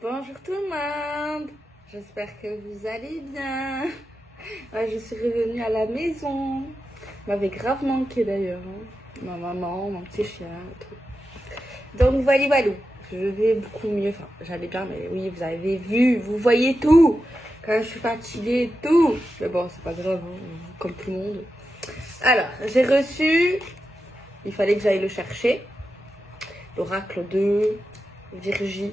Bonjour tout le monde, j'espère que vous allez bien. Ouais, je suis revenue à la maison. M'avait grave manqué d'ailleurs, hein. Ma maman, mon petit chien et tout. Donc voilà, voilà, je vais beaucoup mieux. Enfin, j'allais bien, mais oui, vous avez vu, vous voyez tout. Quand je suis fatiguée et tout. Mais bon, c'est pas grave, hein, comme tout le monde. Alors, j'ai reçu, il fallait que j'aille le chercher, l'oracle de Virgie.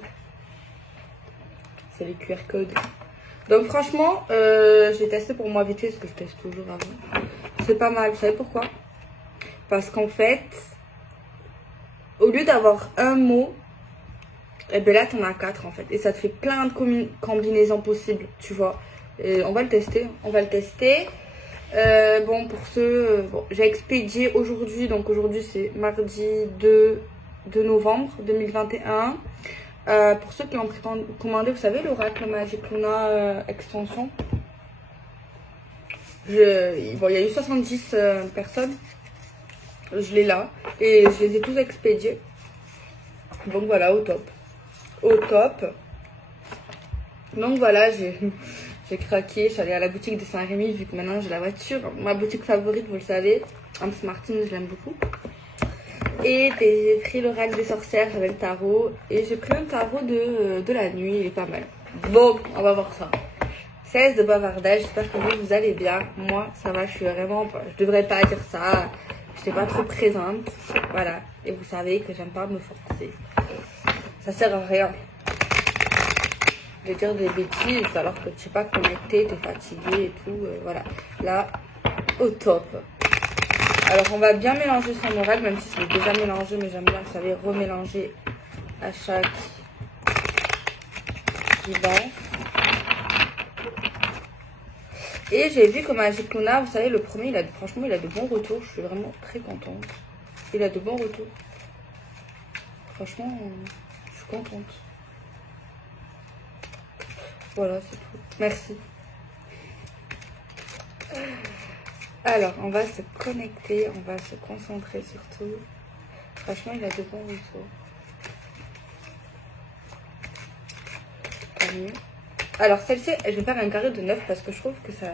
C'est les QR codes. Donc franchement, j'ai testé pour moi vite fait, parce que je teste toujours avant. C'est pas mal, vous savez pourquoi? Parce qu'en fait, au lieu d'avoir un mot, et ben là t'en as 4 en fait. Et ça te fait plein de combinaisons possibles, tu vois. Et on va le tester, bon, pour ceux, bon, j'ai expédié aujourd'hui, donc aujourd'hui c'est mardi 2 novembre 2021. Pour ceux qui ont commandé, vous savez, l'oracle Magic Luna extension. Bon, il y a eu 70 personnes. Je l'ai là. Et je les ai tous expédiés. Donc voilà, au top. Au top. Donc voilà, j'ai craqué. Je suis allée à la boutique de Saint-Rémy, vu que maintenant j'ai la voiture. Ma boutique favorite, vous le savez. Hans Martin, je l'aime beaucoup. Et j'ai pris l'oracle des sorcières, j'avais le tarot. Et j'ai pris un tarot de la nuit, il est pas mal. Bon, on va voir ça. Cesse de bavardage, j'espère que vous allez bien. Moi, ça va, je suis vraiment... Je devrais pas dire ça, je n'étais pas trop présente. Voilà, et vous savez que j'aime pas me forcer. Ça sert à rien de dire des bêtises alors que tu n'es pas connecté, tu es fatigué et tout. Voilà, là, au top. Alors, on va bien mélanger son oracle, même si je l'ai déjà mélangé, mais j'aime bien, vous savez, remélanger à chaque guidance. Et j'ai vu que Magic Luna, vous savez, le premier, franchement, il a de bons retours. Je suis vraiment très contente. Il a de bons retours. Franchement, je suis contente. Voilà, c'est tout. Merci. Alors, on va se connecter, on va se concentrer surtout. Franchement, il a de bons retours. Tant mieux. Alors, celle-ci, je vais faire un carré de 9 parce que je trouve que ça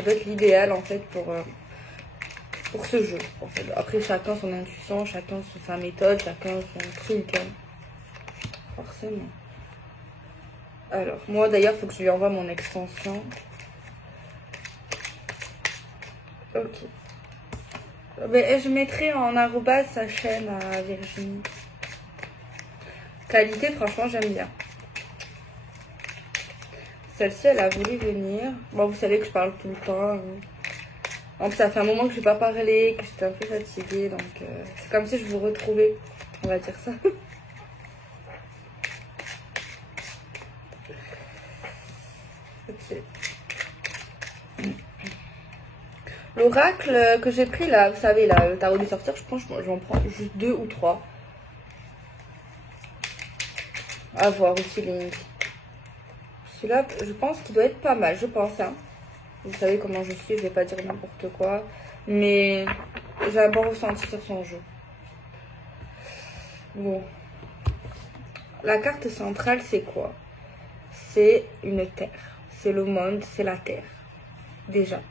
doit être l'idéal en fait pour ce jeu. En fait. Après, chacun son intuition, chacun sa méthode, chacun son truc. Hein. Forcément. Alors, moi d'ailleurs, il faut que je lui envoie mon extension. Ok. Ben, je mettrai en arrobase sa chaîne à Virginie. Qualité, franchement, j'aime bien. Celle-ci, elle a voulu venir. Bon, vous savez que je parle tout le temps. Donc, ça fait un moment que je n'ai pas parlé, que j'étais un peu fatiguée. Donc, c'est comme si je vous retrouvais. On va dire ça. Ok. L'oracle que j'ai pris là, vous savez, là, le tarot du sortir, je pense que j'en prends juste 2 ou 3. À voir aussi les... Celui-là, je pense qu'il doit être pas mal, je pense. Hein. Vous savez comment je suis, je vais pas dire n'importe quoi. Mais j'ai un bon ressenti sur son jeu. Bon. La carte centrale, c'est quoi? C'est une terre. C'est le monde, c'est la terre. Déjà.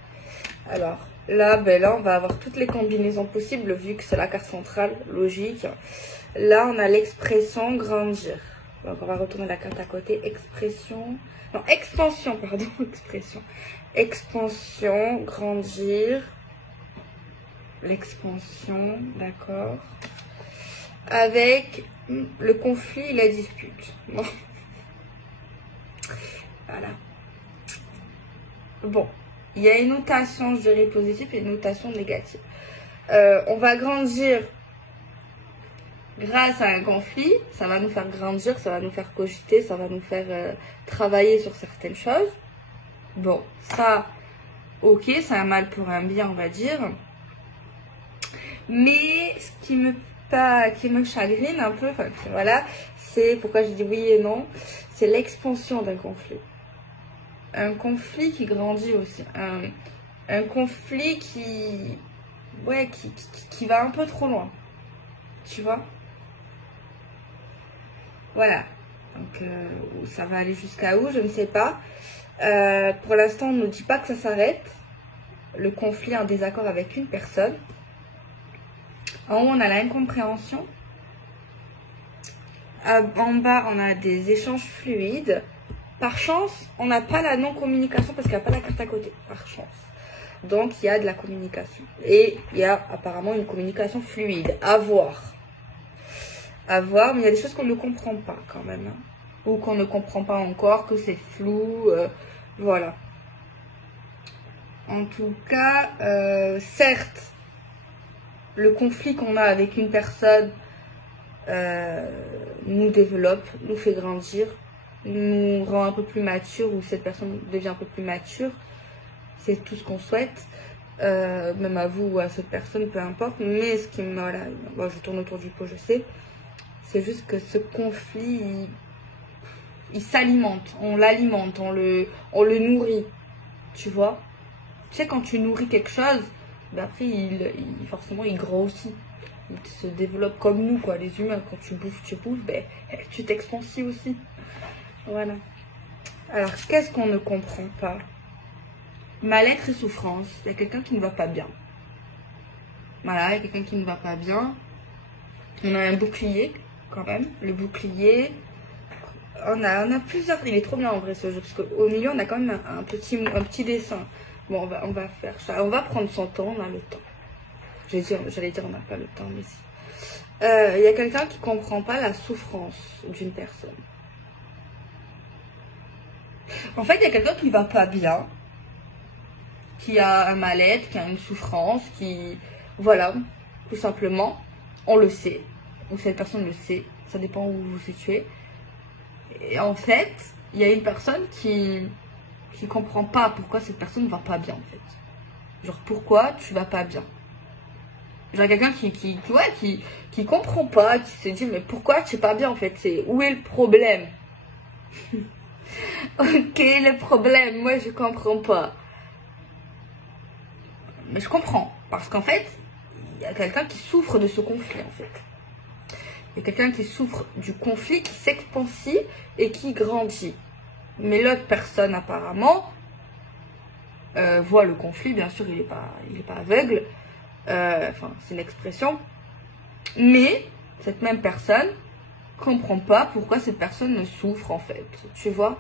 Alors, là, ben là, on va avoir toutes les combinaisons possibles, vu que c'est la carte centrale, logique. Là, on a l'expression grandir. Donc, on va retourner la carte à côté. Expression... Non, expansion, pardon. Expression. Expansion, grandir. L'expansion, d'accord. Avec le conflit et la dispute. Bon. Voilà. Bon. Il y a une notation, je dirais, positive et une notation négative. On va grandir grâce à un conflit. Ça va nous faire grandir, ça va nous faire cogiter, ça va nous faire travailler sur certaines choses. Bon, ça, ok, c'est un mal pour un bien, on va dire. Mais ce qui me chagrine un peu, enfin, voilà, c'est pourquoi je dis oui et non, c'est l'expansion d'un conflit. Un conflit qui grandit aussi. Un conflit qui va un peu trop loin. Tu vois? Voilà. Donc, ça va aller jusqu'à où, je ne sais pas. Pour l'instant, on ne dit pas que ça s'arrête. Le conflit, un désaccord avec une personne. En haut, on a l'incompréhension. En bas, on a des échanges fluides. Par chance, on n'a pas la non-communication parce qu'il n'y a pas la carte à côté. Par chance. Donc, il y a de la communication. Et il y a apparemment une communication fluide. À voir. À voir, mais il y a des choses qu'on ne comprend pas quand même. Hein. Ou qu'on ne comprend pas encore, que c'est flou. Voilà. En tout cas, certes, le conflit qu'on a avec une personne nous développe, nous fait grandir, nous rend un peu plus mature, ou cette personne devient un peu plus mature. C'est tout ce qu'on souhaite, même à vous ou à cette personne, peu importe. Mais ce qui me... Voilà, bon, je tourne autour du pot, je sais. C'est juste que ce conflit, il s'alimente, on l'alimente, on le nourrit, tu vois. Tu sais, quand tu nourris quelque chose, ben après, forcément, il grossit. Il se développe comme nous, quoi, les humains. Quand tu bouffes, ben, tu t'expansis aussi. Voilà. Alors, qu'est-ce qu'on ne comprend pas? Mal-être et souffrance. Il y a quelqu'un qui ne va pas bien. Voilà, il y a quelqu'un qui ne va pas bien. On a un bouclier, quand même. Le bouclier... On a plusieurs... Il est trop bien en vrai ce jeu, parce qu'au milieu, on a quand même un petit dessin. Bon, on va faire ça. On va prendre son temps, on a le temps. J'allais dire on n'a pas le temps, mais si. Il y a quelqu'un qui ne comprend pas la souffrance d'une personne. En fait, il y a quelqu'un qui ne va pas bien, qui a un mal-être, qui a une souffrance, qui... Voilà, tout simplement. On le sait, ou cette personne le sait, ça dépend où vous vous situez. Et en fait, il y a une personne qui comprend pas pourquoi cette personne ne va pas bien, en fait. Genre, pourquoi tu vas pas bien? Genre, quelqu'un qui comprend pas, qui se dit, mais pourquoi tu es pas bien, en fait? Où est le problème? Ok, le problème, moi, je comprends pas. Mais je comprends, parce qu'en fait, il y a quelqu'un qui souffre de ce conflit, en fait. Il y a quelqu'un qui souffre du conflit, qui s'expansit et qui grandit. Mais l'autre personne, apparemment, voit le conflit. Bien sûr, il est pas aveugle. Enfin, c'est une expression. Mais cette même personne comprend pas pourquoi cette personne ne souffre, en fait. Tu vois?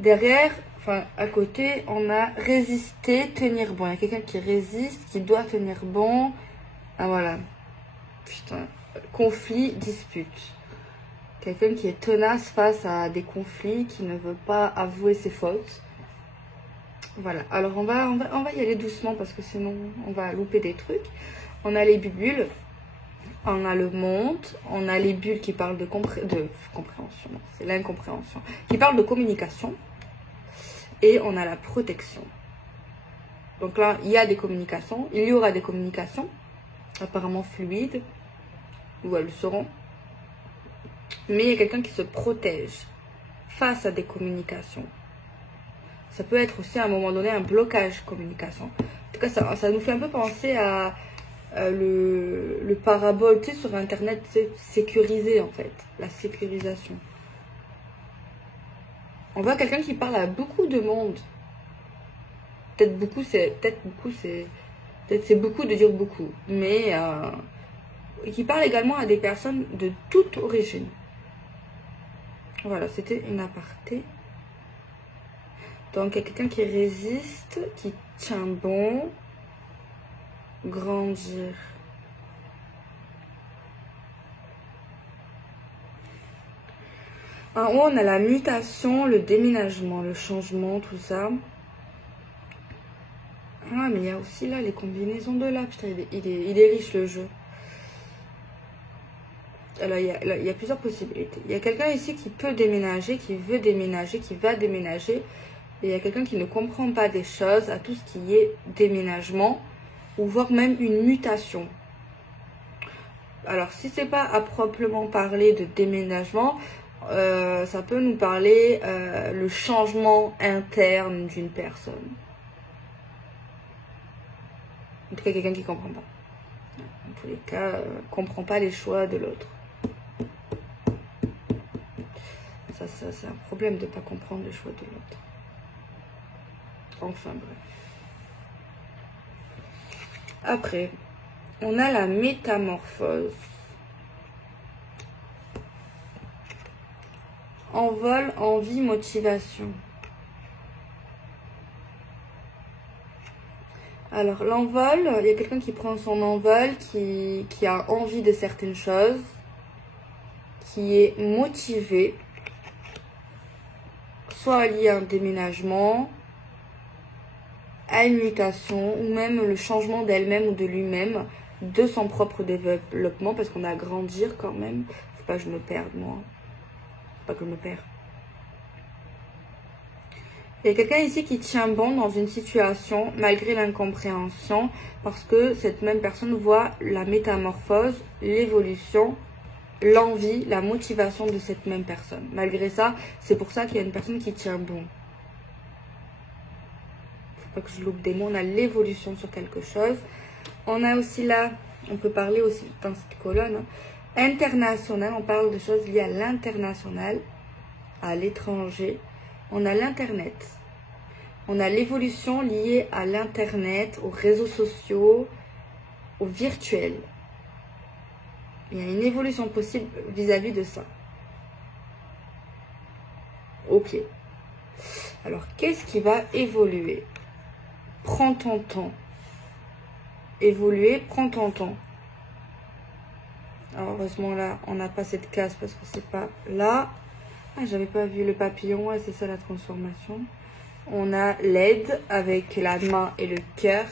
Derrière, enfin, à côté, on a résister, tenir bon. Il y a quelqu'un qui résiste, qui doit tenir bon. Ah, voilà. Putain. Conflit, dispute. Quelqu'un qui est tenace face à des conflits, qui ne veut pas avouer ses fautes. Voilà. Alors, on va y aller doucement parce que sinon, on va louper des trucs. On a les bulles. On a le monde. On a les bulles qui parlent de compréhension. C'est l'incompréhension. Qui parlent de communication. Et on a la protection. Donc là, il y a des communications. Il y aura des communications. Apparemment fluides. Ou elles le seront. Mais il y a quelqu'un qui se protège face à des communications. Ça peut être aussi à un moment donné un blocage communication. En tout cas, ça nous fait un peu penser à le parabole, tu sais, sur Internet, c'est sécurisé en fait, la sécurisation. On voit quelqu'un qui parle à beaucoup de monde. Peut-être c'est beaucoup de dire beaucoup, mais qui parle également à des personnes de toute origine. Voilà, c'était une aparté. Donc, il y a quelqu'un qui résiste, qui tient bon, grandir. En haut, on a la mutation, le déménagement, le changement, tout ça. Ah, mais il y a aussi là les combinaisons de là. Putain, il est riche le jeu. Alors, il y a plusieurs possibilités. Il y a quelqu'un ici qui peut déménager, qui veut déménager, qui va déménager. Et il y a quelqu'un qui ne comprend pas des choses à tout ce qui est déménagement, ou voire même une mutation. Alors, si c'est pas à proprement parler de déménagement, ça peut nous parler le changement interne d'une personne. En tout cas, quelqu'un qui ne comprend pas. En tous les cas, comprend pas les choix de l'autre. Ça c'est un problème de ne pas comprendre le choix de l'autre. Enfin bref. Après, on a la métamorphose. Envol, envie, motivation. Alors, l'envol, il y a quelqu'un qui prend son envol, qui a envie de certaines choses, qui est motivé, soit lié à un déménagement, à une mutation, ou même le changement d'elle-même ou de lui-même, de son propre développement, parce qu'on a à grandir quand même. Faut pas que je me perde, moi. Faut pas que je me perde. Il y a quelqu'un ici qui tient bon dans une situation malgré l'incompréhension parce que cette même personne voit la métamorphose, l'évolution, l'envie, la motivation de cette même personne. Malgré ça, c'est pour ça qu'il y a une personne qui tient bon. Faut pas que je loupe des mots. On a l'évolution sur quelque chose. On a aussi là, on peut parler aussi dans cette colonne, hein, international. On parle de choses liées à l'international, à l'étranger. On a l'Internet. On a l'évolution liée à l'Internet, aux réseaux sociaux, au virtuel. Il y a une évolution possible vis-à-vis de ça. Ok. Alors, qu'est-ce qui va évoluer? Prends ton temps. Évoluer, prends ton temps. Alors, heureusement, là, on n'a pas cette case parce que c'est pas là. Ah, j'avais pas vu le papillon, ouais, c'est ça la transformation. On a l'aide avec la main et le cœur.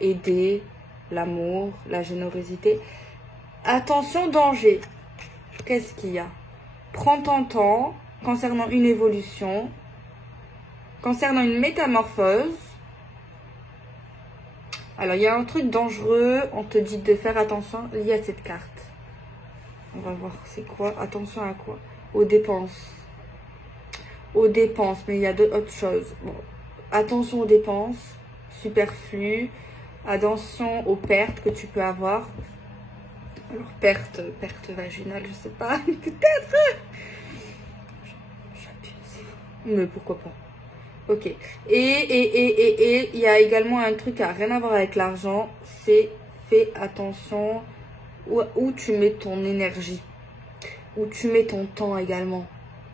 Aider, l'amour, la générosité. Attention, danger. Qu'est-ce qu'il y a? Prends ton temps concernant une évolution, concernant une métamorphose. Alors, il y a un truc dangereux, on te dit de faire attention lié à cette carte. On va voir, c'est quoi? Attention à quoi? Aux dépenses. Aux dépenses, mais il y a d'autres choses. Bon. Attention aux dépenses, superflues. Attention aux pertes que tu peux avoir. Alors, perte vaginale, je sais pas, peut-être. J'abuse. Mais pourquoi pas. Ok. Et il y a également un truc qui n'a rien à voir avec l'argent. C'est fais attention où tu mets ton énergie. Où tu mets ton temps également.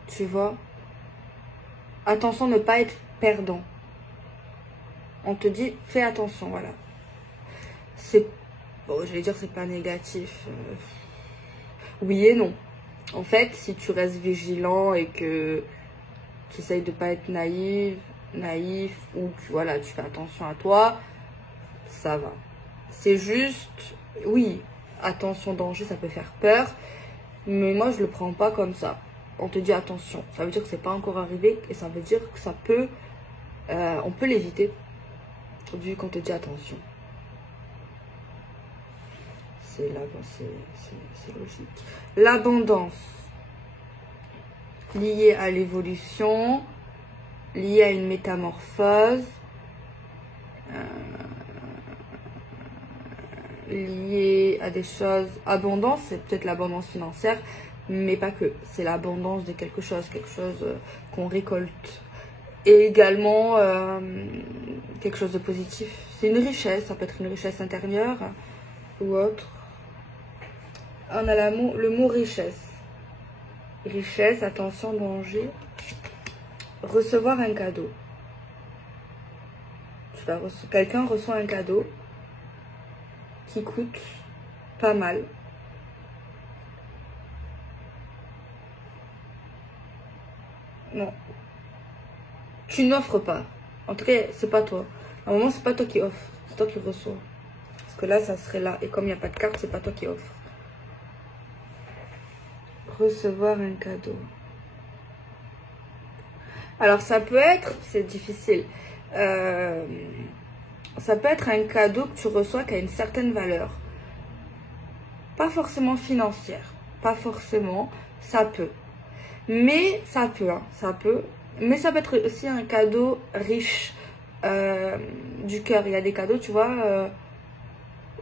Tu vois? Attention, ne pas être perdant. On te dit, fais attention, voilà. C'est, bon, je vais dire, c'est pas négatif. Oui et non. En fait, si tu restes vigilant et que tu essayes de pas être naïf, ou que, voilà, tu fais attention à toi, ça va. C'est juste, oui, attention, danger, ça peut faire peur. Mais moi, je le prends pas comme ça. On te dit attention. Ça veut dire que c'est pas encore arrivé et ça veut dire que ça peut, on peut l'éviter vu qu'on te dit attention. C'est là, c'est logique. L'abondance liée à l'évolution, liée à une métamorphose, liée à des choses. Abondance, c'est peut-être l'abondance financière. Mais pas que, c'est l'abondance de quelque chose qu'on récolte. Et également, quelque chose de positif. C'est une richesse, ça peut être une richesse intérieure ou autre. On a le mot richesse. Richesse, attention, danger. Recevoir un cadeau. Quelqu'un reçoit un cadeau qui coûte pas mal. Non. Tu n'offres pas. En tout cas, c'est pas toi. À un moment, c'est pas toi qui offre. C'est toi qui reçois. Parce que là, ça serait là. Et comme il n'y a pas de carte, c'est pas toi qui offre. Recevoir un cadeau. Alors, ça peut être... C'est difficile. Ça peut être un cadeau que tu reçois qui a une certaine valeur. Pas forcément financière. Pas forcément. Ça peut. Mais ça peut, hein, ça peut. Mais ça peut être aussi un cadeau riche du cœur. Il y a des cadeaux, tu vois,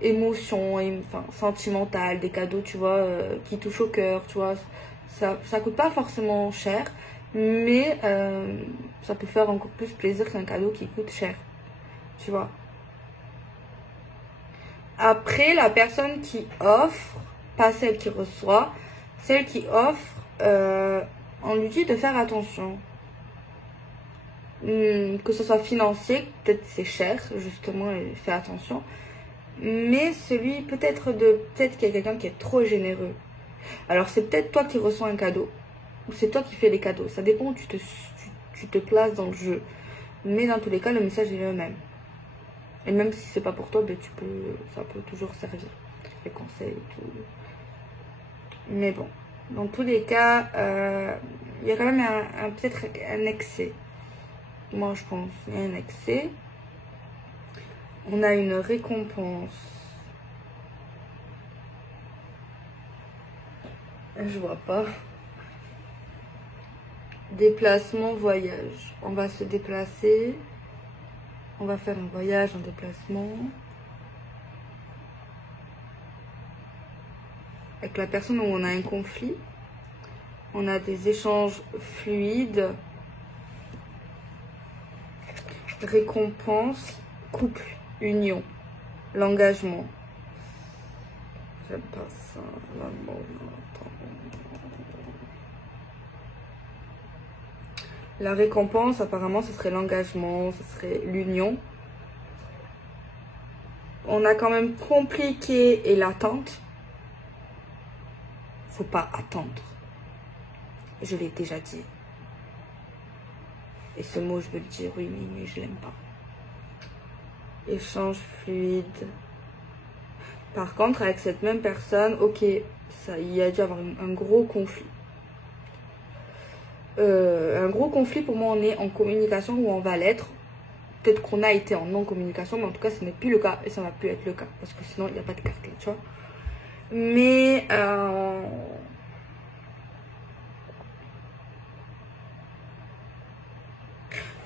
émotion, enfin, sentimental, des cadeaux, tu vois, qui touchent au cœur, tu vois. Ça coûte pas forcément cher, mais ça peut faire encore plus plaisir qu'un cadeau qui coûte cher. Tu vois. Après, la personne qui offre, pas celle qui reçoit, celle qui offre, on lui dit de faire attention. Que ce soit financier, peut-être c'est cher, justement, et fais attention. Mais celui, peut-être qu'il y a quelqu'un qui est trop généreux. Alors, c'est peut-être toi qui reçois un cadeau, ou c'est toi qui fais les cadeaux. Ça dépend où tu te places dans le jeu. Mais dans tous les cas, le message est le même. Et même si c'est pas pour toi, ben ça peut toujours servir. Les conseils et tout. Mais bon, dans tous les cas, il y a quand même peut-être un excès. Moi, je pense qu'il y a un excès. On a une récompense. Je vois pas. Déplacement, voyage. On va se déplacer. On va faire un voyage, un déplacement. Avec la personne où on a un conflit. On a des échanges fluides. Récompense, couple, union, l'engagement. J'aime pas ça. La récompense, apparemment, ce serait l'engagement, ce serait l'union. On a quand même compliqué et l'attente. Faut pas attendre. Je l'ai déjà dit. Et ce mot, je veux le dire, oui, mais je l'aime pas. Échange fluide. Par contre, avec cette même personne, ok, il y a dû avoir un gros conflit. Un gros conflit, pour moi, on est en communication ou on va l'être. Peut-être qu'on a été en non-communication, mais en tout cas, ce n'est plus le cas et ça ne va plus être le cas. Parce que sinon, il n'y a pas de carte là, tu vois. Mais...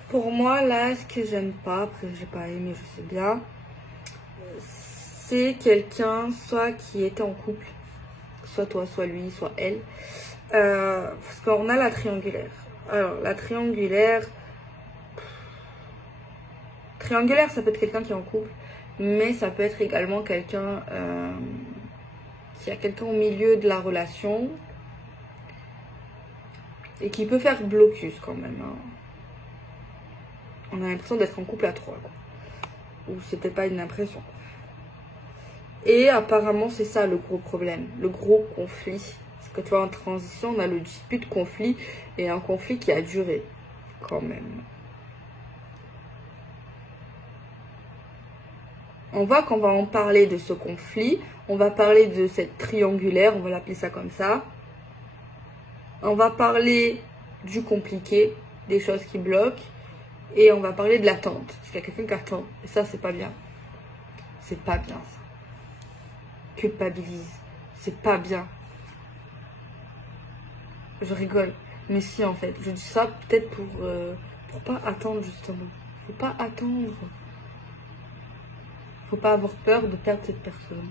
pour moi, là, ce que j'aime pas, après j'ai pas aimé, je sais bien, c'est quelqu'un soit qui était en couple, soit toi, soit lui, soit elle. Parce qu'on a la triangulaire. Alors, la triangulaire, ça peut être quelqu'un qui est en couple, mais ça peut être également quelqu'un qui a quelqu'un au milieu de la relation et qui peut faire blocus quand même. Hein. On a l'impression d'être en couple à trois, quoi. Ou c'est peut-être pas une impression. Et apparemment, c'est ça le gros problème, le gros conflit. Parce que tu vois, en transition, on a le dispute-conflit et un conflit qui a duré, quand même. On voit qu'on va en parler de ce conflit. On va parler de cette triangulaire, on va l'appeler ça comme ça. On va parler du compliqué, des choses qui bloquent. Et on va parler de l'attente. Parce qu'il y a quelqu'un qui attend. Et ça, c'est pas bien. C'est pas bien, ça. Culpabilise. C'est pas bien. Je rigole. Mais si, en fait. Je dis ça peut-être pour pas attendre, justement. Faut pas attendre. Faut pas avoir peur de perdre cette personne.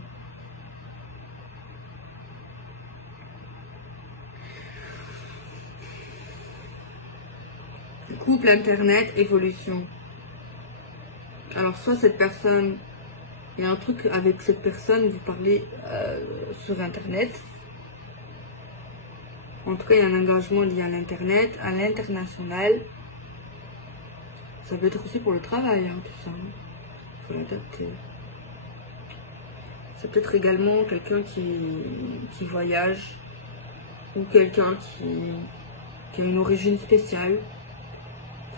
Couple, internet, évolution. Alors, soit cette personne, il y a un truc avec cette personne, vous parlez sur internet. En tout cas, il y a un engagement lié à l'internet, à l'international. Ça peut être aussi pour le travail, hein, tout ça. Il faut l'adapter. Ça peut être également quelqu'un qui voyage ou quelqu'un qui a une origine spéciale.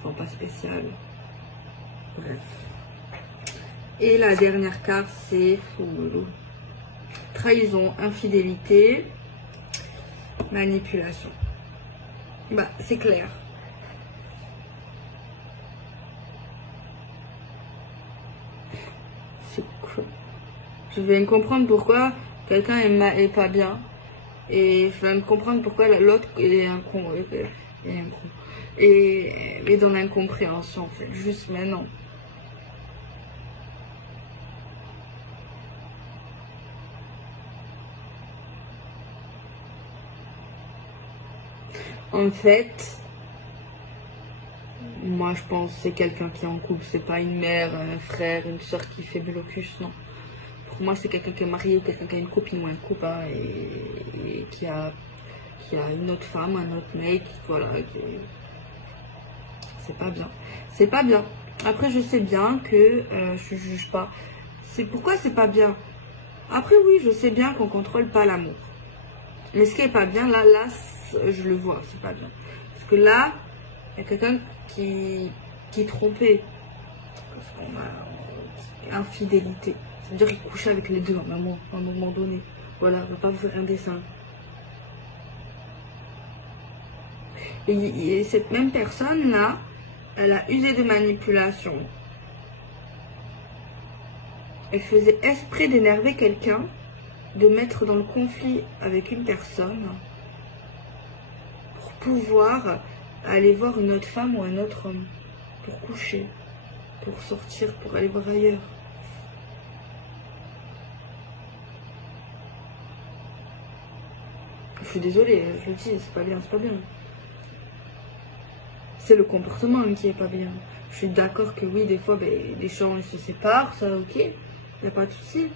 Enfin, pas spéciale. Bref. Et la dernière carte, c'est trahison, infidélité, manipulation. Bah, c'est clair. C'est cool. Je viens de comprendre pourquoi quelqu'un est pas bien. Et je viens de comprendre pourquoi l'autre est un con. Et dans l'incompréhension, en fait. Juste maintenant. En fait, moi je pense que c'est quelqu'un qui est en couple, c'est pas une mère, un frère, une soeur qui fait blocus, non. Pour moi c'est quelqu'un qui est marié, quelqu'un qui a une copine ou un copain et qui a une autre femme, un autre mec, voilà, c'est pas bien. C'est pas bien. Après je sais bien que je juge pas. C'est pourquoi c'est pas bien. Après oui, je sais bien qu'on contrôle pas l'amour. Mais ce qui est pas bien, là, je le vois, c'est pas bien. Parce que là, il y a quelqu'un qui est trompé. Parce qu'on a infidélité. C'est-à-dire qu'il couchait avec les deux à un moment donné. Voilà, on va pas vous faire un dessin. Et cette même personne-là, elle a usé de manipulation. Elle faisait exprès d'énerver quelqu'un, de mettre dans le conflit avec une personne pour pouvoir aller voir une autre femme ou un autre homme, pour coucher, pour sortir, pour aller voir ailleurs. Je suis désolée, je le dis, c'est pas bien, c'est pas bien. C'est le comportement qui est pas bien. Je suis d'accord que oui, des fois, les gens ils se séparent, ça ok, il n'y a pas de souci.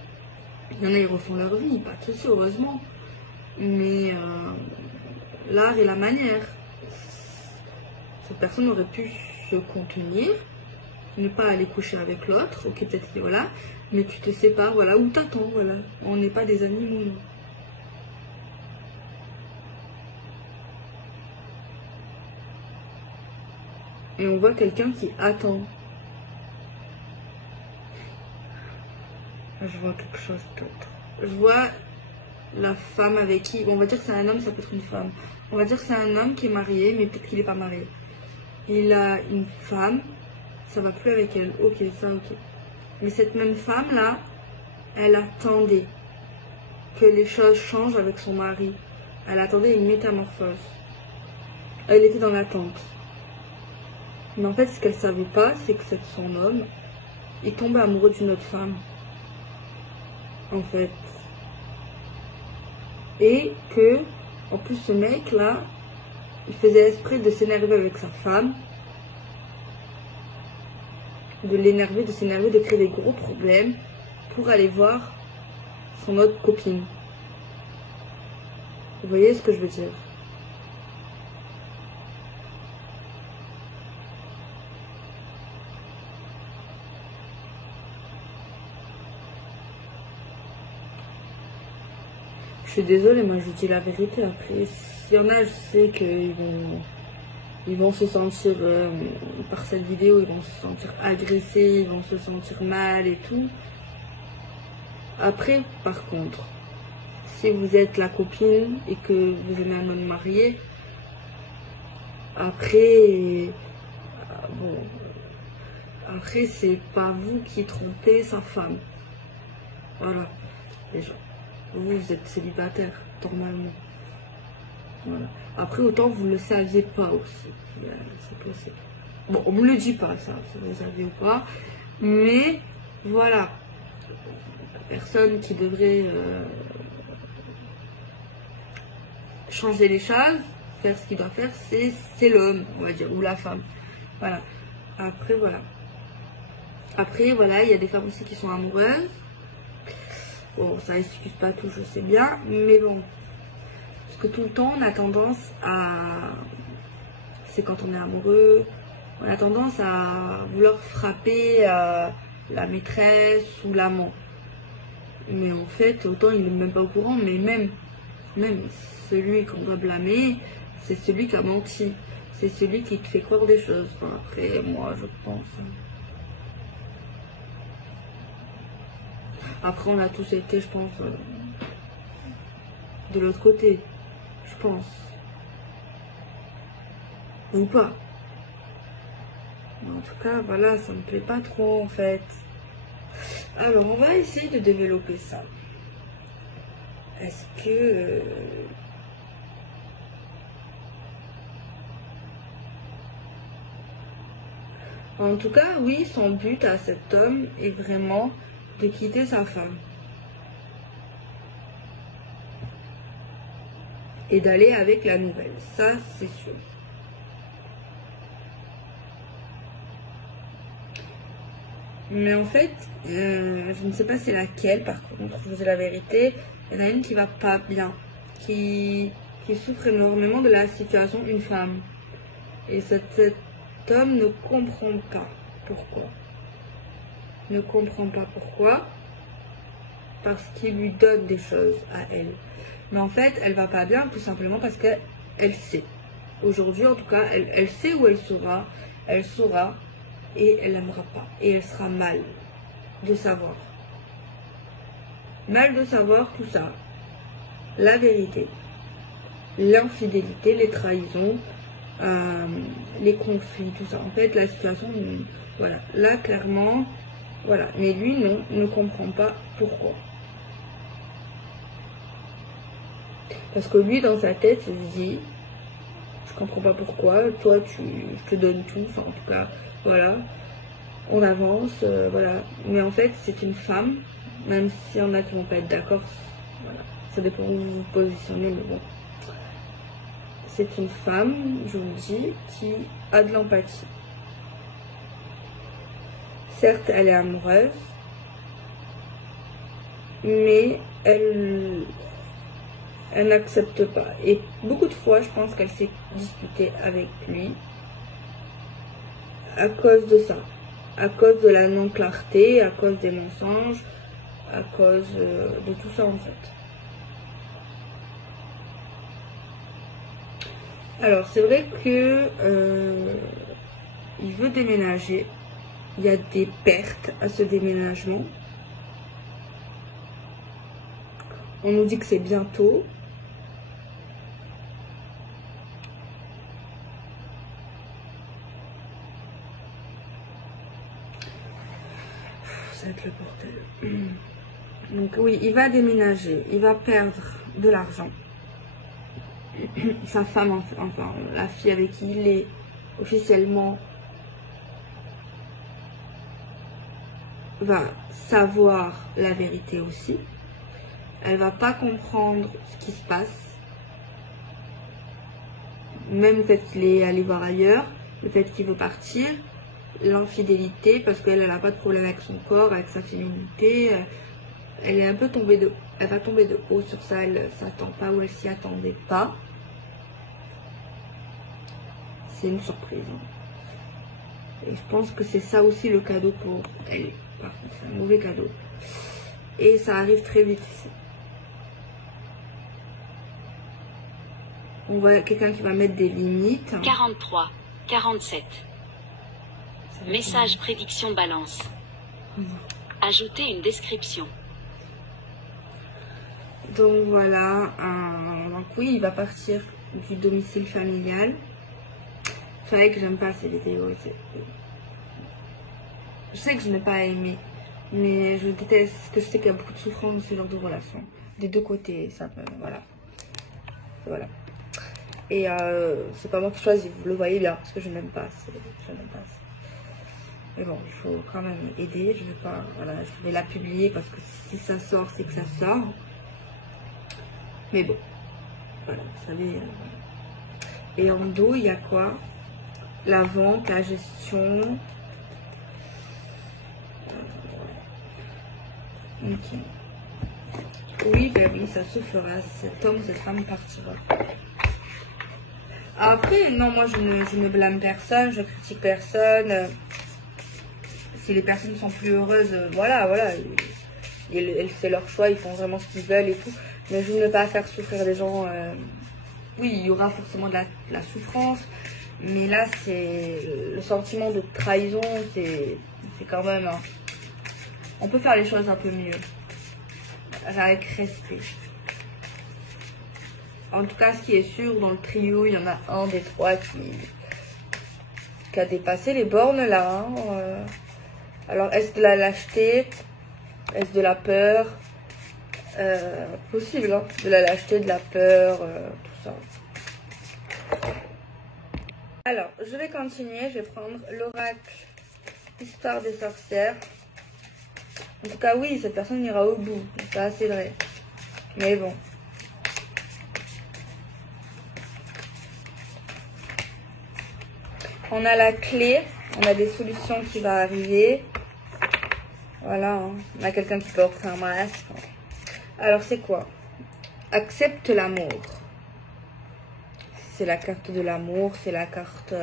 Il y en a, ils refont leur vie, pas de souci, heureusement. Mais l'art et la manière, cette personne aurait pu se contenir, ne pas aller coucher avec l'autre, ok, peut-être, voilà, mais tu te sépares, voilà, ou t'attends, voilà. On n'est pas des animaux, non. Et on voit quelqu'un qui attend. Je vois quelque chose d'autre. Je vois la femme avec qui... Bon, on va dire que c'est un homme, ça peut être une femme. On va dire que c'est un homme qui est marié, mais peut-être qu'il n'est pas marié. Il a une femme, ça va plus avec elle. Ok, ça ok. Mais cette même femme-là, elle attendait que les choses changent avec son mari. Elle attendait une métamorphose. Elle était dans l'attente. Mais en fait, ce qu'elle savait pas, c'est que son homme est tombé amoureux d'une autre femme. En fait. Et que, en plus, ce mec-là, il faisait exprès de s'énerver avec sa femme. De l'énerver, de s'énerver, de créer des gros problèmes pour aller voir son autre copine. Vous voyez ce que je veux dire? Je suis désolée, moi je dis la vérité. Après, s'il y en a, je sais qu'ils vont se sentir, par cette vidéo, ils vont se sentir agressés, ils vont se sentir mal et tout. Après, par contre, si vous êtes la copine et que vous aimez un homme marié, après, bon, après c'est pas vous qui trompez sa femme. Voilà, déjà. Vous êtes célibataire, normalement. Voilà. Après, autant vous ne le saviez pas aussi. C'est possible. Bon, on ne me le dit pas, ça, si vous le saviez ou pas. Mais, voilà. La personne qui devrait changer les choses, faire ce qu'il doit faire, c'est l'homme, on va dire, ou la femme. Voilà. Après, voilà. Après, voilà, il y a des femmes aussi qui sont amoureuses. Bon, ça excuse pas tout, je sais bien, mais bon. Parce que tout le temps, on a tendance à... C'est quand on est amoureux, on a tendance à vouloir frapper la maîtresse ou l'amant. Mais en fait, autant il n'est même pas au courant, mais même celui qu'on doit blâmer, c'est celui qui a menti. C'est celui qui te fait croire des choses. Enfin, après, moi, je pense... Après, on a tous été, je pense, de l'autre côté, je pense. Ou pas. Mais en tout cas, voilà, ça me plaît pas trop, en fait. Alors, on va essayer de développer ça. Est-ce que... En tout cas, oui, son but à cet homme est vraiment... de quitter sa femme. et d'aller avec la nouvelle. Ça, c'est sûr. Mais en fait, je ne sais pas c'est laquelle, par contre, je vous dis la vérité. Il y en a une qui va pas bien, qui souffre énormément de la situation, une femme. Et cet homme ne comprend pas pourquoi. Ne comprend pas pourquoi. Parce qu'il lui donne des choses à elle. Mais en fait, elle va pas bien tout simplement parce qu'elle sait. Aujourd'hui, en tout cas, elle sait où elle sera. Elle saura et elle n'aimera pas. Et elle sera mal de savoir. Mal de savoir tout ça. La vérité. L'infidélité, les trahisons, les conflits, tout ça. En fait, la situation, voilà. Là, clairement, voilà. Mais lui, non, ne comprend pas pourquoi. Parce que lui, dans sa tête, il se dit, je comprends pas pourquoi, toi, je te donne tout, enfin, en tout cas, voilà, on avance, voilà. Mais en fait, c'est une femme, même s'il y en a qui vont pas être d'accord, voilà, ça dépend où vous vous positionnez, mais bon. C'est une femme, je vous le dis, qui a de l'empathie. Certes, elle est amoureuse, mais elle n'accepte pas. Et beaucoup de fois, je pense qu'elle s'est disputée avec lui à cause de ça. À cause de la non-clarté, à cause des mensonges, à cause de tout ça en fait. Alors, c'est vrai que il veut déménager. Il y a des pertes à ce déménagement. On nous dit que c'est bientôt. Ça va être le bordel. Donc oui, il va déménager. Il va perdre de l'argent. Sa femme, enfin la fille avec qui il est officiellement, va savoir la vérité aussi. Elle va pas comprendre ce qui se passe. Même le fait qu'il est allé voir ailleurs, le fait qu'il veut partir, l'infidélité, parce qu'elle n'a pas de problème avec son corps, avec sa féminité. Elle est un peu tombée de... Elle va tomber de haut sur ça, elle s'attend pas ou elle s'y attendait pas. C'est une surprise. Et je pense que c'est ça aussi le cadeau pour elle. Par contre, c'est un mauvais cadeau. Et ça arrive très vite ici. On voit quelqu'un qui va mettre des limites. 43, 47. Message prédiction balance. Ajoutez une description. Donc voilà. Donc oui, il va partir du domicile familial. C'est vrai que j'aime pas ces vidéos. Je sais que je n'ai pas aimé. Mais je déteste, parce que je sais qu'il y a beaucoup de souffrance dans ce genre de relation. Des deux côtés, ça peut, voilà. Voilà. Et c'est pas moi qui choisis, vous le voyez bien, parce que je n'aime pas. Je n'aime pas ça. Mais bon, il faut quand même aider. Je vais pas, voilà, je vais la publier parce que si ça sort, c'est que ça sort. Mais bon, voilà, vous savez. Et en dos, il y a quoi? La vente, la gestion. Ok. Oui, ben oui, ça se fera. Cet homme, cette femme partira. Après, non, moi je ne blâme personne, je critique personne. Si les personnes sont plus heureuses, voilà. C'est leur choix, ils font vraiment ce qu'ils veulent et tout. Mais je ne veux pas faire souffrir les gens. Oui, il y aura forcément de la souffrance. Mais là, c'est le sentiment de trahison, c'est quand même... Hein, on peut faire les choses un peu mieux. Avec respect. En tout cas, ce qui est sûr, dans le trio, il y en a un des trois qui a dépassé les bornes là. Hein. Alors, est-ce de la lâcheté? Est-ce de la peur? Possible, hein, de la lâcheté, de la peur, tout ça. Alors, je vais continuer. Je vais prendre l'oracle Histoire des sorcières. En tout cas, oui, cette personne ira au bout. Ça, c'est vrai. Mais bon. On a la clé, on a des solutions qui vont arriver. Voilà, hein. On a quelqu'un qui porte un masque. Alors c'est quoi? Accepte l'amour. C'est la carte de l'amour, c'est la carte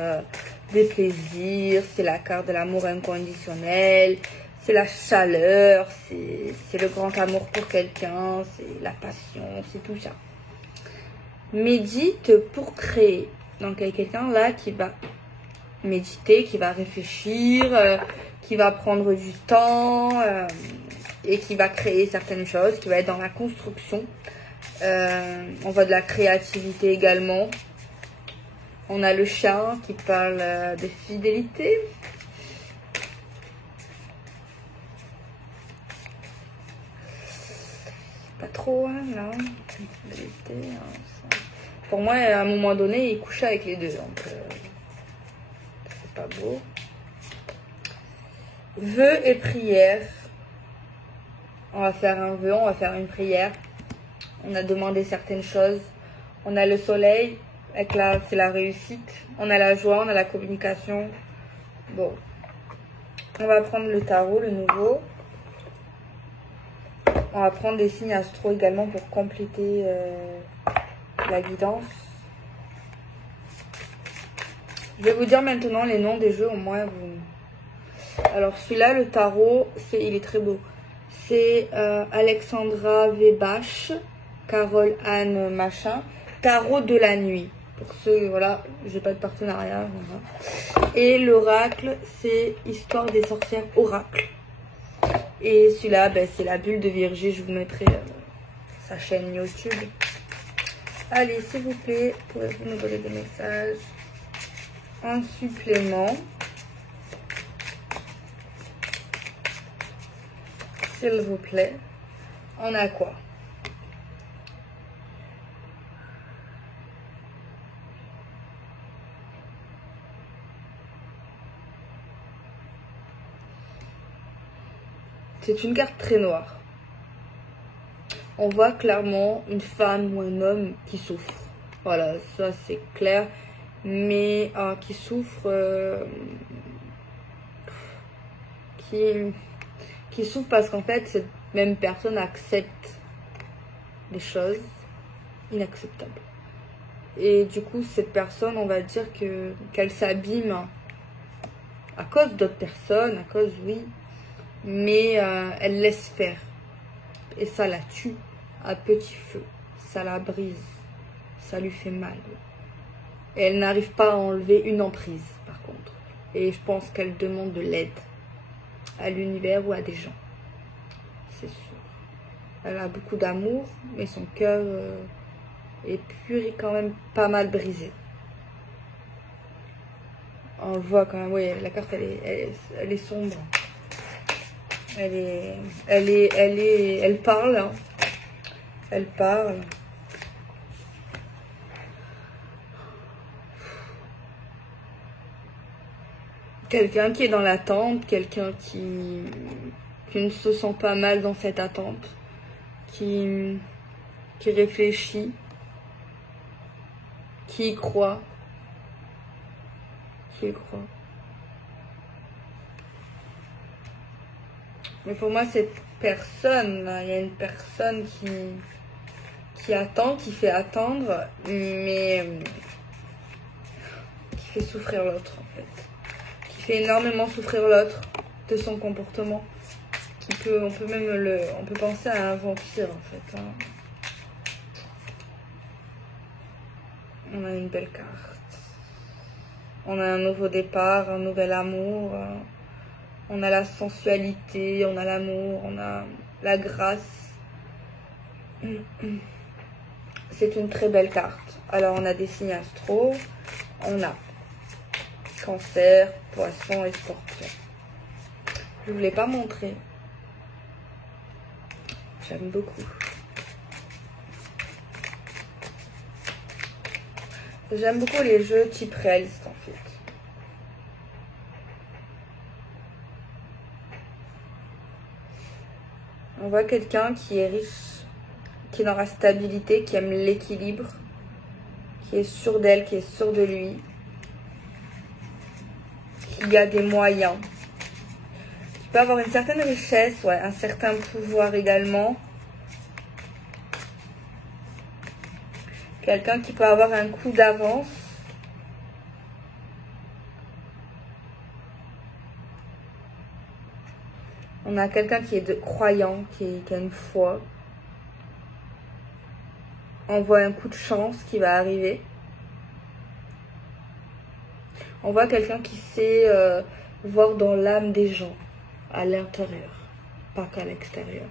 des plaisirs, c'est la carte de l'amour inconditionnel, c'est la chaleur, c'est le grand amour pour quelqu'un, c'est la passion, c'est tout ça. Médite pour créer. Donc il y a quelqu'un là qui va méditer, qui va réfléchir, qui va prendre du temps et qui va créer certaines choses, qui va être dans la construction. On voit de la créativité également. On a le chien qui parle de fidélité. Pas trop, hein, là. Fidélité, hein, pour moi, à un moment donné, il couchait avec les deux. Donc, c'est pas beau. Vœux et prières. On va faire un vœu, on va faire une prière. On a demandé certaines choses. On a le soleil. Avec là, c'est la réussite. On a la joie, on a la communication. Bon. On va prendre le tarot, le nouveau. On va prendre des signes astro également pour compléter la guidance. Je vais vous dire maintenant les noms des jeux, au moins vous... Alors celui-là, le tarot, il est très beau. C'est Alexandra Webache, Carole Anne Machin, Tarot de la nuit. Pour ceux, voilà, j'ai pas de partenariat. Voilà. Et l'oracle, c'est Histoire des sorcières oracle. Et celui-là, ben, c'est la bulle de Virgie. Je vous mettrai sa chaîne YouTube. Allez, s'il vous plaît, pouvez-vous nous donner des messages en supplément, s'il vous plaît. On a quoi? C'est une carte très noire. On voit clairement une femme ou un homme qui souffre. Voilà, ça c'est clair. Mais qui souffre, qui souffre parce qu'en fait, cette même personne accepte des choses inacceptables. Et du coup, cette personne, on va dire qu'elle s'abîme à cause d'autres personnes, à cause, oui, mais elle laisse faire. Et ça la tue à petit feu, ça la brise, ça lui fait mal. Et elle n'arrive pas à enlever une emprise, par contre. Et je pense qu'elle demande de l'aide à l'univers ou à des gens. C'est sûr. Elle a beaucoup d'amour, mais son cœur est pur et quand même pas mal brisé. On le voit quand même, oui, la carte elle est sombre. Elle parle. Hein. Elle parle. Quelqu'un qui est dans l'attente, quelqu'un qui ne se sent pas mal dans cette attente, qui réfléchit, qui y croit, Mais pour moi, cette personne, là, il y a une personne qui attend, qui fait attendre, mais qui fait souffrir l'autre, en fait. Qui fait énormément souffrir l'autre de son comportement. On peut penser à un vampire, en fait. Hein. On a une belle carte. On a un nouveau départ, un nouvel amour. On a la sensualité, on a l'amour, on a la grâce. C'est une très belle carte. Alors, on a des signes astro. On a Cancer, Poisson et Scorpion. Je ne vous l'ai pas montré. J'aime beaucoup. J'aime beaucoup les jeux type réaliste, en fait. On voit quelqu'un qui est riche, qui est dans la stabilité, qui aime l'équilibre, qui est sûr d'elle, qui est sûr de lui. il y a des moyens. Tu peux avoir une certaine richesse, ouais, un certain pouvoir également. Quelqu'un qui peut avoir un coup d'avance. On a quelqu'un qui est croyant, qui a une foi. On voit un coup de chance qui va arriver. On voit quelqu'un qui sait voir dans l'âme des gens, à l'intérieur, pas qu'à l'extérieur.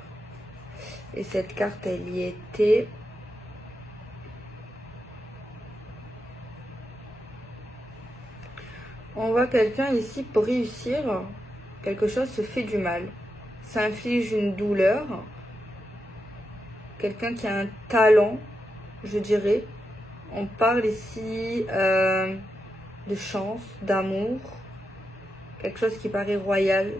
Et cette carte, elle y était. On voit quelqu'un ici, pour réussir, quelque chose se fait du mal. Ça inflige une douleur. Quelqu'un qui a un talent, je dirais. On parle ici de chance, d'amour. Quelque chose qui paraît royal.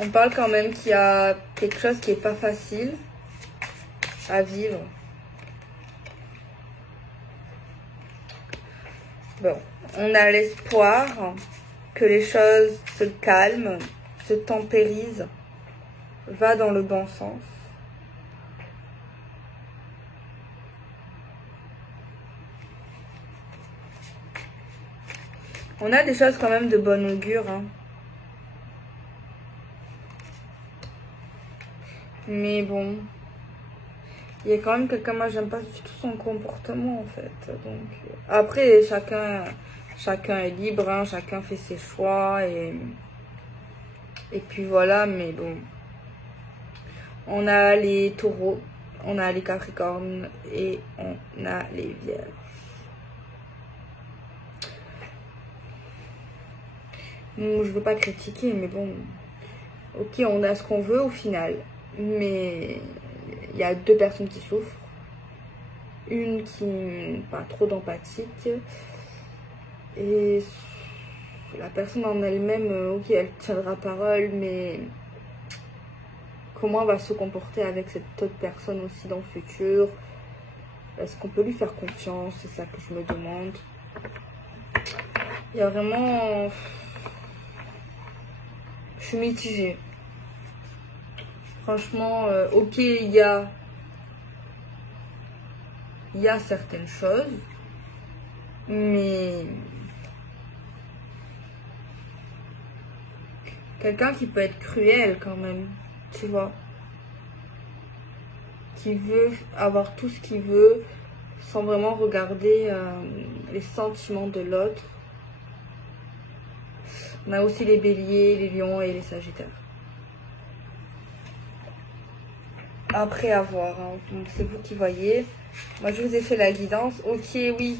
On parle quand même qu'il y a quelque chose qui n'est pas facile à vivre. Bon, on a l'espoir que les choses se calment, se tempérisent, va dans le bon sens. On a des choses quand même de bon augure, hein. Mais bon, il y a quand même quelqu'un, moi j'aime pas du tout son comportement en fait. Donc après chacun est libre, hein, chacun fait ses choix et puis voilà. Mais bon, on a les taureaux, on a les capricornes et on a les vierges. Bon, je veux pas critiquer, mais bon, ok, on a ce qu'on veut au final. Mais il y a deux personnes qui souffrent. Une qui n'est pas trop d'empathique. Et la personne en elle-même, ok, elle tiendra parole, mais comment elle va se comporter avec cette autre personne aussi dans le futur? Est-ce qu'on peut lui faire confiance? C'est ça que je me demande. Il y a vraiment... Je suis mitigée. Franchement, ok, il y a certaines choses, mais quelqu'un qui peut être cruel quand même, tu vois, qui veut avoir tout ce qu'il veut sans vraiment regarder les sentiments de l'autre. On a aussi les béliers, les lions et les sagittaires. Après avoir, hein. Donc c'est vous qui voyez. Moi je vous ai fait la guidance. Ok, oui.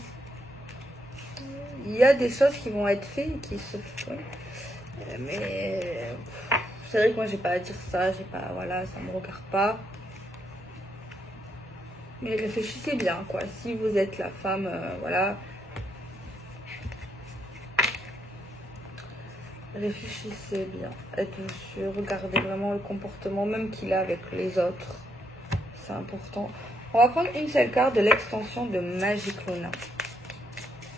Il y a des choses qui vont être faites, qui se font. Mais c'est vrai que moi j'ai pas à dire ça, j'ai pas, voilà, ça me regarde pas. Mais réfléchissez bien, quoi. Si vous êtes la femme, voilà. Réfléchissez bien, êtes-vous sûr, regardez vraiment le comportement même qu'il a avec les autres, c'est important. On va prendre une seule carte de l'extension de Magic Luna,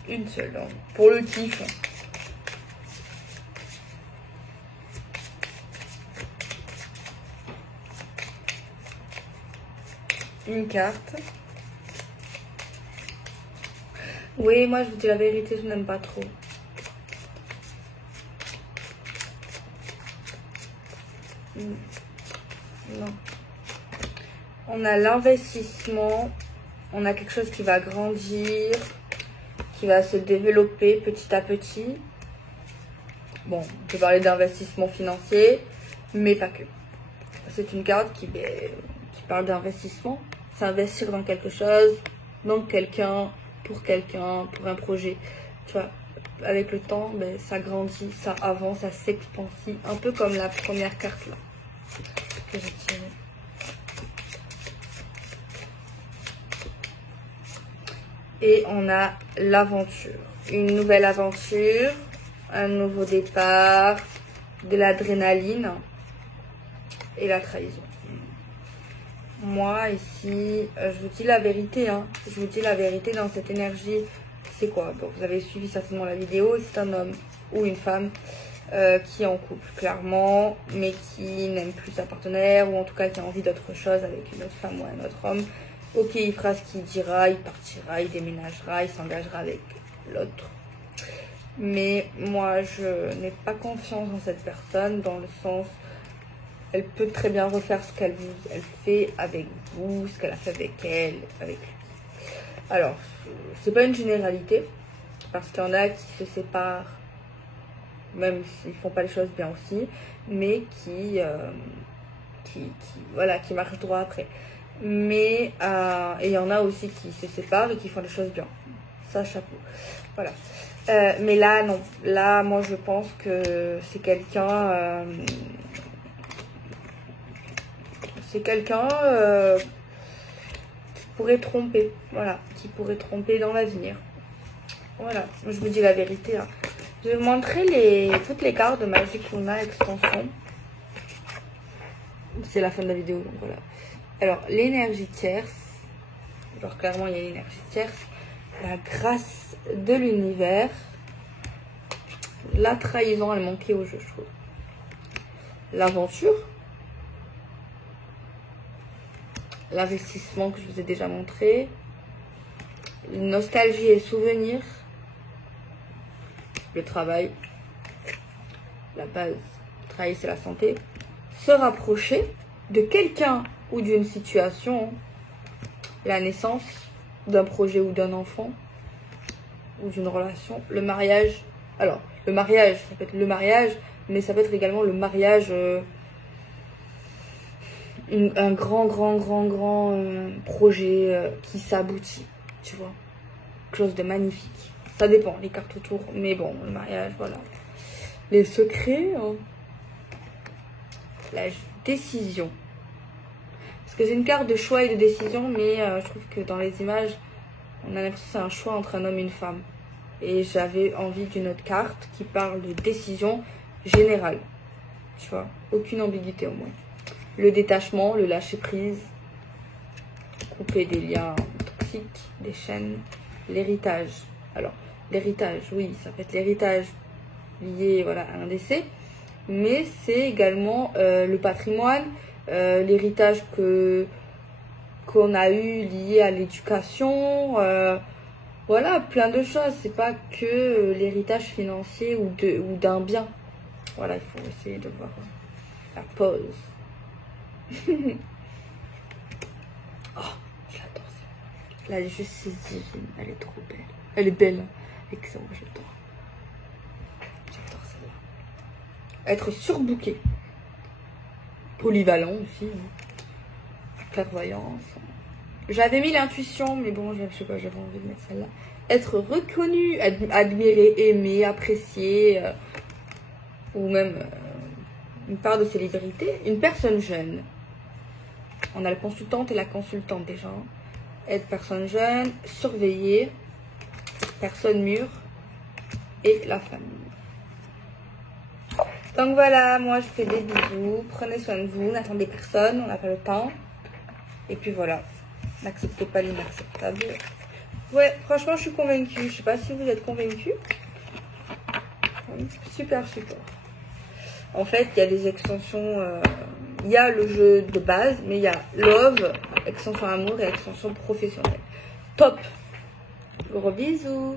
une seule, hein, pour le kiff. Une carte. Oui, moi je vous dis la vérité, je n'aime pas trop. Non. On a l'investissement, on a quelque chose qui va grandir, qui va se développer petit à petit. Bon, on peut parler d'investissement financier, mais pas que. C'est une carte qui parle d'investissement, s'investir dans quelque chose, dans quelqu'un, pour un projet. Tu vois, avec le temps, ça grandit, ça avance, ça s'expansie, un peu comme la première carte là que j'ai tirée. Et on a l'aventure, une nouvelle aventure, un nouveau départ, de l'adrénaline et la trahison. moi ici, je vous dis la vérité, hein. Je vous dis la vérité dans cette énergie. C'est quoi? Bon, vous avez suivi certainement la vidéo. C'est un homme ou une femme qui est en couple, clairement, mais qui n'aime plus sa partenaire, ou en tout cas qui a envie d'autre chose avec une autre femme ou un autre homme. Ok, il fera ce qu'il dira, il partira, il déménagera, il s'engagera avec l'autre. Mais moi, je n'ai pas confiance en cette personne, dans le sens, elle peut très bien refaire ce qu'elle fait avec vous, ce qu'elle a fait avec lui. Alors, c'est pas une généralité, parce qu'il y en a qui se séparent, même s'ils font pas les choses bien aussi, mais qui marchent droit après. Mais et il y en a aussi qui se séparent et qui font les choses bien. Ça, chapeau. Voilà. Mais là, non. Là, moi, je pense que c'est quelqu'un... qui pourrait tromper. Voilà. Qui pourrait tromper dans l'avenir. Voilà. Je vous dis la vérité. Hein. Je vais vous montrer toutes les cartes de Magic Luna Extension. C'est la fin de la vidéo, donc voilà. Alors, l'énergie tierce. Genre, clairement, il y a l'énergie tierce. La grâce de l'univers. La trahison, elle manquait au jeu, je trouve. L'aventure. L'investissement que je vous ai déjà montré. Nostalgie et souvenirs. Le travail. La base. Le travail, c'est la santé. Se rapprocher de quelqu'un ou d'une situation. La naissance d'un projet ou d'un enfant. Ou d'une relation. Le mariage. Alors, le mariage, ça peut être le mariage, mais ça peut être également le mariage, un grand projet qui s'aboutit, tu vois. Quelque chose de magnifique. Ça dépend, les cartes autour, mais bon, le mariage, voilà. Les secrets, hein. La décision. Parce que c'est une carte de choix et de décision, mais je trouve que dans les images, on a l'impression que c'est un choix entre un homme et une femme. Et j'avais envie d'une autre carte qui parle de décision générale. Tu vois, aucune ambiguïté au moins. Le détachement, le lâcher prise, couper des liens toxiques, des chaînes, l'héritage. Alors, l'héritage, oui, ça peut être l'héritage lié, voilà, à un décès, mais c'est également le patrimoine, l'héritage qu'on a eu lié à l'éducation, voilà, plein de choses. C'est pas que l'héritage financier ou d'un bien. Voilà, il faut essayer de voir la pause. Oh, j'adore ça. La justice divine, elle est trop belle. Elle est belle. Excellent, j'adore. J'adore celle-là. Être surbooké. Polyvalent aussi. Hein. Clairvoyance. J'avais mis l'intuition, mais bon, je sais pas, j'avais envie de mettre celle-là. Être reconnu, admiré, aimé, apprécié, ou même une part de célébrité. Une personne jeune. On a le consultante et la consultante déjà. Être personne jeune, surveiller, personne mûre et la famille. Donc voilà, moi je fais des bisous. Prenez soin de vous, n'attendez personne, on n'a pas le temps. Et puis voilà. N'acceptez pas l'inacceptable. Ouais, franchement, je suis convaincue. Je sais pas si vous êtes convaincus. Super, super. En fait, il y a des extensions. Il y a le jeu de base, mais il y a Love, extension amour et extension professionnelle. Top. Gros bisous.